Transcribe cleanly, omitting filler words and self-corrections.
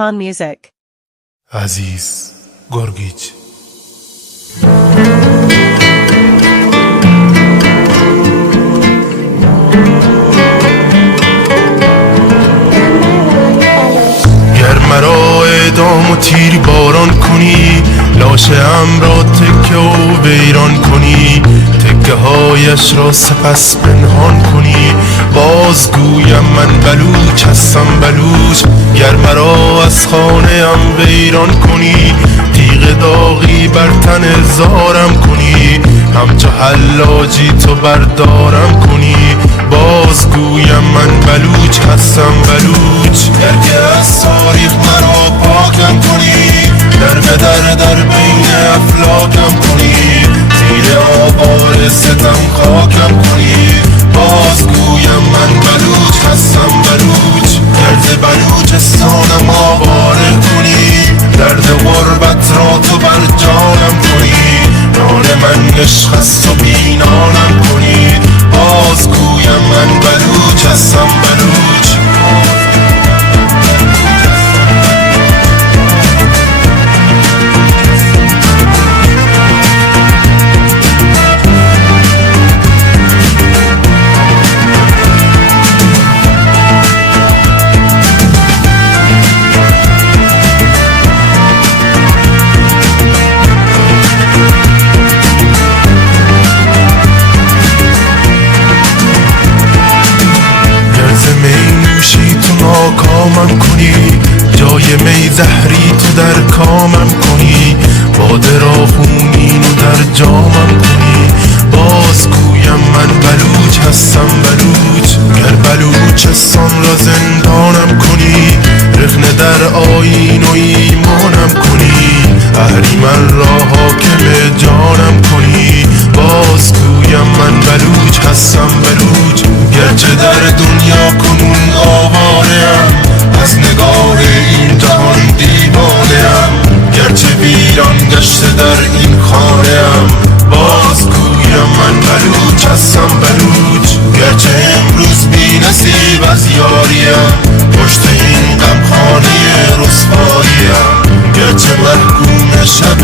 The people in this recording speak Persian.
Khan Music. عزیز گرگیج. گر مرا اعدام و تیر باران کنی، لاشه‌ام را تکه و ویران کنی، تکه هایش را سپس پنهان کنی، باز گویم من بلوچ هستم بلوچ. گر مرا از خانه ام ویران کنی، تیغ داغی بر تن زارم کنی، همچو حلاجی تو بردارم کنی، باز گویم من بلوچ هستم بلوچ. گر که از تاریخ مرا پاکم کنی، در بین افلاکم کنی، زیر آوار ستم خاکم کنی، باز گویم من بلوچ هستم بلوچ. گرد بلوچستانم آواره کنی، درد غربت را تو بر جانم کنی، نان من عشق است و بینانم کنی، باز گویم من بلوچ هستم بلوچ. ناکامم کنی، جای می زهری تو در کامم کنی، باده را خونین و در جامم کنی، باز گویم من بلوچ هستم بلوچ. گر بلوچستان را زندانم کنی، رخنه در آیین و ایمانم کنی، اهریمن را حاکم جانم کنی، باز گویم من بلوچ هستم بلوچ. گرچه در دنیا کنون آواره‌ام، از نگاه این جهان دیوانه‌ام، گرچه ویران گشته در این خانه‌ام، باز گویم من بلوچ هستم بلوچ. گرچه امروز بی نصیب از یاریم، پشت این غمخانه رسواییم، گرچه محکوم شب